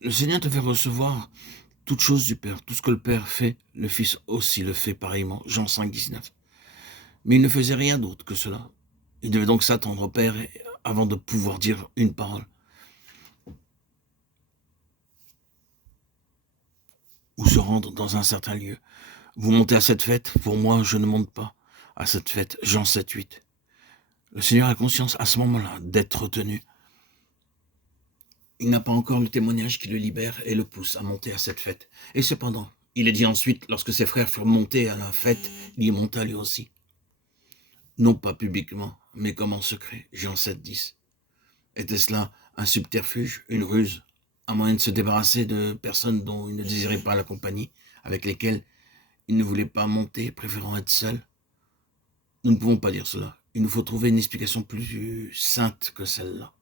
Le Seigneur te fait recevoir toute chose du Père. Tout ce que le Père fait, le Fils aussi le fait pareillement. Jean 5, 19. Mais il ne faisait rien d'autre que cela. Il devait donc s'attendre au Père avant de pouvoir dire une parole ou se rendre dans un certain lieu. Vous montez à cette fête, pour moi je ne monte pas à cette fête. Jean 7, 8. Le Seigneur a conscience à ce moment-là d'être retenu. Il n'a pas encore le témoignage qui le libère et le pousse à monter à cette fête. Et cependant, il est dit ensuite, lorsque ses frères furent montés à la fête, il y monta lui aussi. Non pas publiquement, mais comme en secret. Jean 7, 10. Était-ce là un subterfuge, une ruse, un moyen de se débarrasser de personnes dont il ne désirait pas la compagnie, avec lesquelles il ne voulait pas monter, préférant être seul? Nous ne pouvons pas dire cela. Il nous faut trouver une explication plus sainte que celle-là.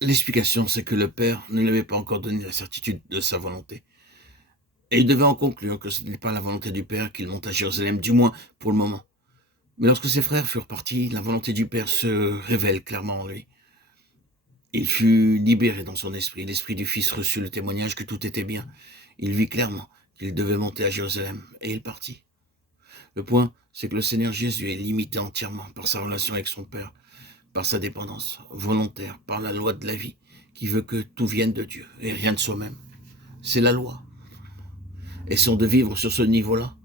L'explication, c'est que le Père ne lui avait pas encore donné la certitude de sa volonté. Et il devait en conclure que ce n'est pas la volonté du Père qu'il monte à Jérusalem, du moins pour le moment. Mais lorsque ses frères furent partis, la volonté du Père se révèle clairement en lui. Il fut libéré dans son esprit. L'esprit du Fils reçut le témoignage que tout était bien. Il vit clairement qu'il devait monter à Jérusalem, et il partit. Le point, c'est que le Seigneur Jésus est limité entièrement par sa relation avec son Père, par sa dépendance volontaire, par la loi de la vie, qui veut que tout vienne de Dieu et rien de soi-même. C'est la loi. Essayons de vivre sur ce niveau-là,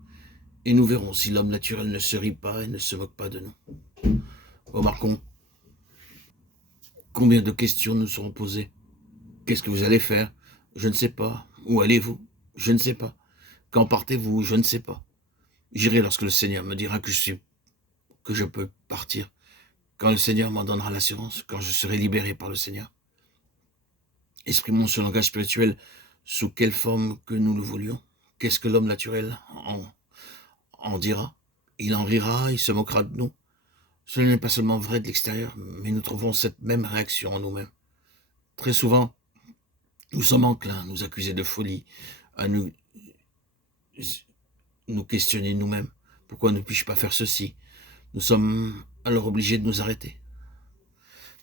et nous verrons si l'homme naturel ne se rit pas et ne se moque pas de nous. Remarquons combien de questions nous seront posées. Qu'est-ce que vous allez faire? Je ne sais pas. Où allez-vous? Je ne sais pas. Quand partez-vous? Je ne sais pas. J'irai lorsque le Seigneur me dira que je peux partir. Quand le Seigneur m'en donnera l'assurance, quand je serai libéré par le Seigneur. Exprimons ce langage spirituel sous quelle forme que nous le voulions. Qu'est-ce que l'homme naturel en dira? Il en rira, il se moquera de nous. Ce n'est pas seulement vrai de l'extérieur, mais nous trouvons cette même réaction en nous-mêmes. Très souvent, nous sommes enclins à nous accuser de folie, à nous questionner nous-mêmes. Pourquoi ne puis-je pas faire ceci? Nous sommes alors obligés de nous arrêter.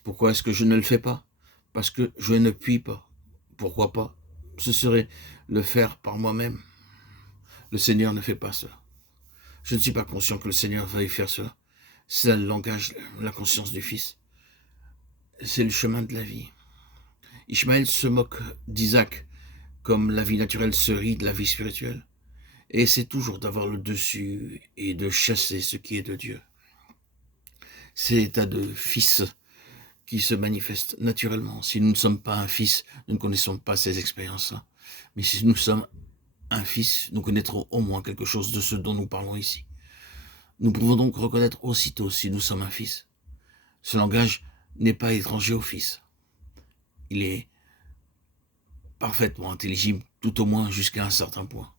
Pourquoi est-ce que je ne le fais pas? Parce que je ne puis pas. Pourquoi pas? Ce serait le faire par moi-même. Le Seigneur ne fait pas cela. Je ne suis pas conscient que le Seigneur veuille faire cela. C'est le langage, la conscience du Fils. C'est le chemin de la vie. Ishmaël se moque d'Isaac, comme la vie naturelle se rit de la vie spirituelle, et essaie toujours d'avoir le dessus et de chasser ce qui est de Dieu. C'est l'état de fils qui se manifeste naturellement. Si nous ne sommes pas un fils, nous ne connaissons pas ces expériences-là. Mais si nous sommes un fils, nous connaîtrons au moins quelque chose de ce dont nous parlons ici. Nous pouvons donc reconnaître aussitôt si nous sommes un fils. Ce langage n'est pas étranger au fils. Il est parfaitement intelligible, tout au moins jusqu'à un certain point.